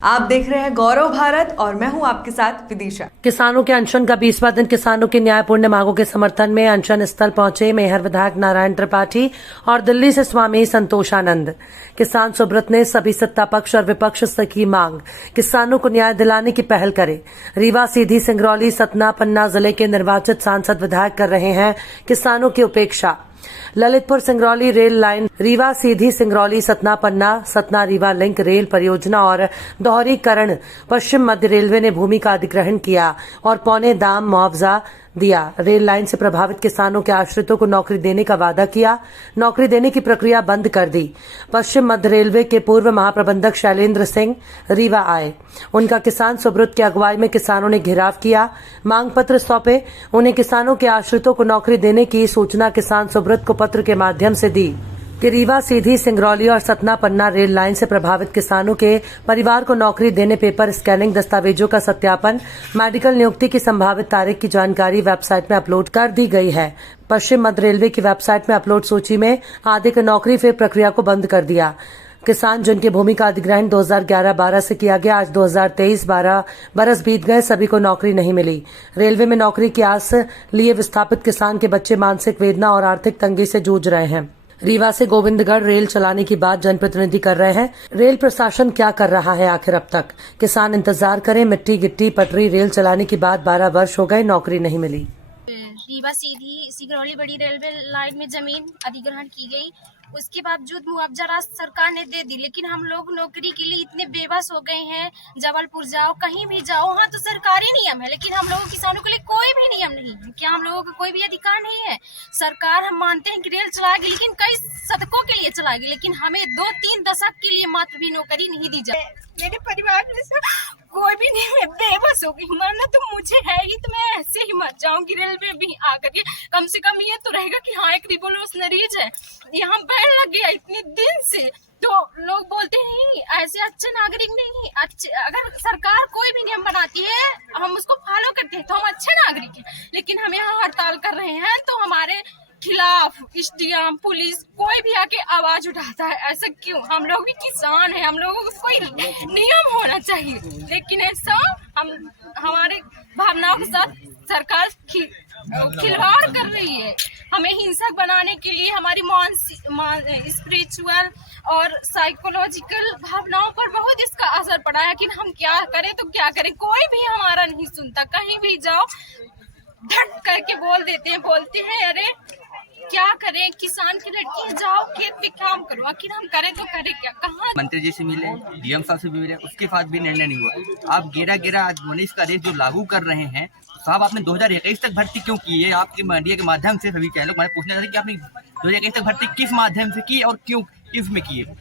आप देख रहे हैं गौरव भारत और मैं हूं आपके साथ विदिशा। किसानों के अनशन का 20वां दिन किसानों की न्यायपूर्ण मांगों के समर्थन में अनशन स्थल पहुंचे मेहर विधायक नारायण त्रिपाठी और दिल्ली से स्वामी संतोषानंद। किसान सुब्रत ने सभी सत्ता पक्ष और विपक्ष से की मांग किसानों को न्याय दिलाने की पहल करे। रीवा, सीधी, सिंगरौली, सतना, पन्ना जिले के निर्वाचित सांसद विधायक कर रहे हैं किसानों की उपेक्षा। Lalitpur Singrauli rail line, Rewa Sidhi Singrauli Satna Panna Satna Rewa link rail परियोजना और दोहरीकरण पश्चिम मध्य रेलवे ने भूमि का अधिग्रहण किया और पौने दाम मुआवजा दिया। रेल लाइन से प्रभावित किसानों के आश्रितों को नौकरी देने का वादा किया, नौकरी देने की प्रक्रिया बंद कर दी। पश्चिम मध्य रेलवे के पूर्व महाप्रबंधक शैलेंद्र सिंह रीवा आए। उनका किसान सुब्रत की अगुवाई में किसानों ने घेराव किया, मांग पत्र सौंपे। उन्हें किसानों के आश्रितों को नौकरी देने की सूचना किसान सुब्रत को पत्र के माध्यम से दी कि रीवा सीधी सिंगरौली और सतना पन्ना रेल लाइन से प्रभावित किसानों के परिवार को नौकरी देने, पेपर स्कैनिंग, दस्तावेजों का सत्यापन, मेडिकल नियुक्ति की संभावित तारीख की जानकारी वेबसाइट में अपलोड कर दी गई है। पश्चिम मध्य रेलवे की वेबसाइट में अपलोड सूची में आधे की नौकरी फिर प्रक्रिया को बंद कर दिया। किसान जिनकी भूमि का अधिग्रहण 2011-12 से किया गया, आज 2023-12 बरस बीत गए, सभी को नौकरी नहीं मिली। रेलवे में नौकरी की आस लिए विस्थापित किसान के बच्चे मानसिक वेदना और आर्थिक तंगी से जूझ रहे हैं। रीवा से गोविंदगढ़ रेल चलाने की बात जनप्रतिनिधि कर रहे हैं। रेल प्रशासन क्या कर रहा है आखिर अब तक? किसान इंतजार करें। मिट्टी गिट्टी पटरी रेल चलाने की बात 12 वर्ष हो गए, नौकरी नहीं मिली। रीवा सीधी सिंगरौली बड़ी रेलवे लाइन में जमीन अधिग्रहण की गई, उसके बावजूद मुआवजा राशि सरकार ने दे दी, लेकिन हम लोग नौकरी के लिए इतने बेबस हो गए हैं। जबलपुर जाओ, कहीं भी जाओ, वहाँ तो सरकारी नियम है, लेकिन हम लोगों किसानों के लिए कोई भी नियम नहीं है। क्या हम लोगों को कोई भी अधिकार नहीं है? सरकार हम मानते हैं कि रेल चलाएगी, लेकिन कई शतकों के लिए चलाएगी, लेकिन हमें 2-3 दशक के लिए मात्र भी नौकरी नहीं दी जाए। मेरे परिवार में से कोई भी नहीं, मैं बेबस हो गई। मरना तो मुझे है ही, तो मैं ऐसे ही मर जाऊंगी। रेलवे भी आकर के कम से कम ये तो रहेगा कि हाँ, एक रिवोल्यूशनरीज है, यहाँ बैन लग गया इतने दिन से, तो लोग बोलते नहीं ऐसे अच्छे नागरिक नहीं अच्छे। अगर सरकार कोई भी नियम बनाती है, हम उसको फॉलो करते हैं, तो हम अच्छे नागरिक हैं। लेकिन हम यहाँ हड़ताल कर रहे हैं, तो हमारे खिलाफ एसडीएम, पुलिस कोई भी आके आवाज उठाता है। ऐसा क्यों? हम लोग भी किसान हैं, हम लोगों को कोई नियम होना चाहिए, लेकिन ऐसा हमारे भावनाओं के साथ सरकार खिलवाड़ कर रही है। हमें हिंसक बनाने के लिए हमारी स्पिरिचुअल और साइकोलॉजिकल भावनाओं पर बहुत इसका असर पड़ा है। लेकिन हम क्या करें तो क्या करें, कोई भी हमारा नहीं सुनता। कहीं भी जाओ ढक करके बोलते हैं अरे क्या करें, किसान की लड़की जाओ खेत पे काम करो। आखिर हम करें तो करें क्या? कहाँ मंत्री जी से मिले, डीएम साहब से भी मिले, उसके बाद भी निर्णय नहीं हुआ। आप 11-11 आज 19 का आदेश जो लागू कर रहे हैं, साहब आपने 2021 तक भर्ती क्यों की है? आपके मीडिया के माध्यम से सभी कह लोग मैंने पूछना चाहते कि आपने 2021 तक भर्ती किस माध्यम से की और क्यों, किस में की है?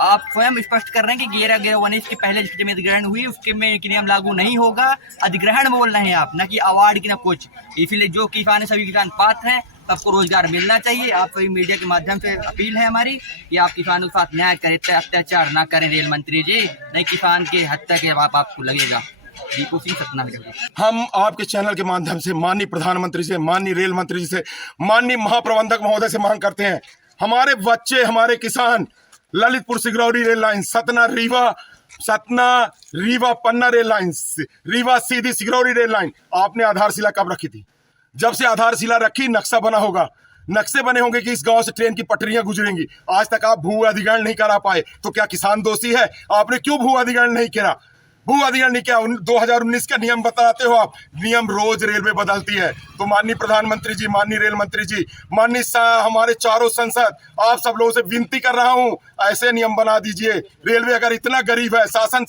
आप स्वयं स्पष्ट कर रहे हैं कि 11-11-19 के पहले जिसकी जमीन अधिग्रहण हुई उसके में नियम लागू नहीं होगा। अधिग्रहण बोल रहे हैं आप, ना कि अवार्ड की ना कुछ। इसीलिए जो किसान है, सभी किसान पात्र हैं, सबको रोजगार मिलना चाहिए। आप सभी मीडिया के माध्यम से अपील है हमारी कि आप किसानों के साथ न्याय करें, अत्याचार ना करें रेल मंत्री जी, नहीं किसान के हत्या के जवाब आपको लगेगा। दीपू सिंह सतना। हम आपके चैनल के माध्यम से माननीय प्रधानमंत्री से, माननीय रेल मंत्री जी से, माननीय महाप्रबंधक महोदय से मांग करते हैं, हमारे बच्चे, हमारे किसान ललितपुर सिंगरौली रेल लाइन, सतना रीवा पन्ना rail line, Rewa Sidhi Singrauli rail line, आपने आधारशिला कब रखी थी? जब से आधारशिला रखी, नक्शा बना होगा, नक्शे बने होंगे कि इस गांव से ट्रेन की पटरियां गुजरेंगी। आज तक आप भू अधिग्रहण नहीं करा पाए, तो क्या किसान दोषी है? आपने क्यों भू अधिग्रहण नहीं करा? भू अधिग्रहण नहीं किया। 2019 का नियम बताते हो आप, नियम रोज रेलवे बदलती है। तो माननीय प्रधानमंत्री जी, माननीय रेल मंत्री जी, माननीय हमारे चारों संसद, आप सब लोगों से विनती कर रहा हूं, ऐसे नियम बना दीजिए। रेलवे अगर इतना गरीब है, शासन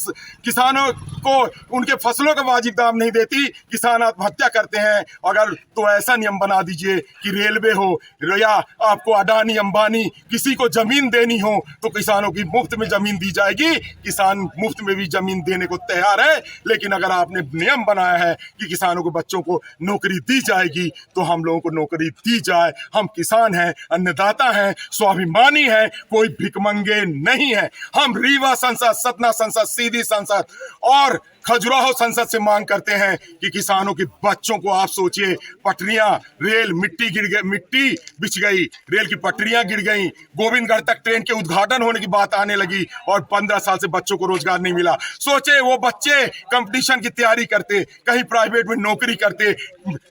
किसानों को उनके फसलों का वाजिब दाम नहीं देती, किसान आत्महत्या करते हैं, अगर तो ऐसा नियम बना दीजिए कि रेलवे हो या आपको अडानी अंबानी किसी को जमीन देनी हो, तो किसानों की मुफ्त में जमीन दी जाएगी। किसान मुफ्त में भी जमीन देने को तैयार है, लेकिन अगर आपने नियम बनाया है कि किसानों के बच्चों को नौकरी दी जाएगी तो हम लोगों को नौकरी दी जाए। हम किसान हैं, अन्नदाता हैं, स्वाभिमानी हैं, कोई भिकमंगे नहीं है। हम रीवा संसद, सतना संसद, सीधी संसद और खजुराहो संसद से मांग करते हैं कि किसानों के बच्चों को आप सोचिए, पटरियां, रेल, मिट्टी गिर गई, मिट्टी बिछ गई, रेल की पटरियां गिर गई, गोविंदगढ़ तक ट्रेन के उद्घाटन होने की बात आने लगी और 15 साल से बच्चों को रोजगार नहीं मिला। सोचे वो बच्चे कंपटीशन की तैयारी करते, कहीं प्राइवेट में नौकरी करते,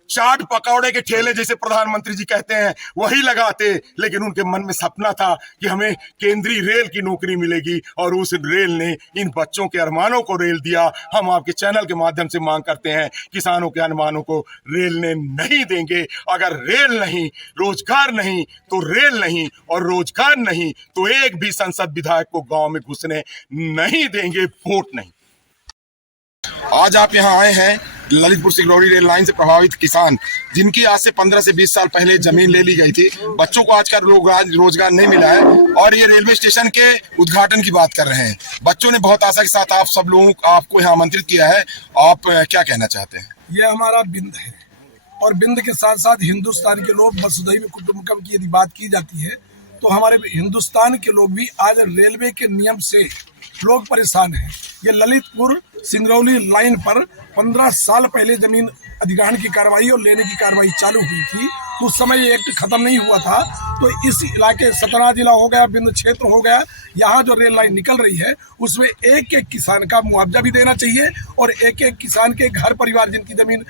चाट पकौड़े के ठेले जैसे प्रधानमंत्री जी कहते हैं वही लगाते, लेकिन उनके मन में सपना था कि हमें केंद्रीय रेल की नौकरी मिलेगी और उस रेल ने इन बच्चों के अरमानों को रेल दिया। हम आपके चैनल के माध्यम से मांग करते हैं, किसानों के अरमानों को रेल ने नहीं देंगे। अगर रेल नहीं, रोजगार नहीं तो रेल नहीं, और रोजगार नहीं तो एक भी संसद विधायक को गांव में घुसने नहीं देंगे, वोट नहीं। आज आप यहाँ आए हैं ललितपुर सिगरौली रेल लाइन से प्रभावित किसान, जिनकी आज से 15 से 20 साल पहले जमीन ले ली गई थी, बच्चों को आज का रोजगार नहीं मिला है और ये रेलवे स्टेशन के उद्घाटन की बात कर रहे हैं। बच्चों ने बहुत आशा के साथ आप सब लोगों आपको यहाँ आमंत्रित किया है, आप क्या कहना चाहते हैं? ये हमारा बिंद है और बिंद के साथ साथ हिंदुस्तान के लोग वसुधैव कुटुंबकम की यदि बात की जाती है तो हमारे हिंदुस्तान के लोग भी आज रेलवे के नियम से लोग परेशान हैं। ये ललितपुर सिंगरौली लाइन पर 15 साल पहले जमीन अधिग्रहण की कार्रवाई और लेने की कार्रवाई चालू हुई थी, तो उस समय ये एक्ट खत्म नहीं हुआ था। तो इस इलाके सतना जिला हो गया, बिंद क्षेत्र हो गया, यहाँ जो रेल लाइन निकल रही है उसमें एक एक किसान का मुआवजा भी देना चाहिए और एक एक किसान के घर परिवार जिनकी जमीन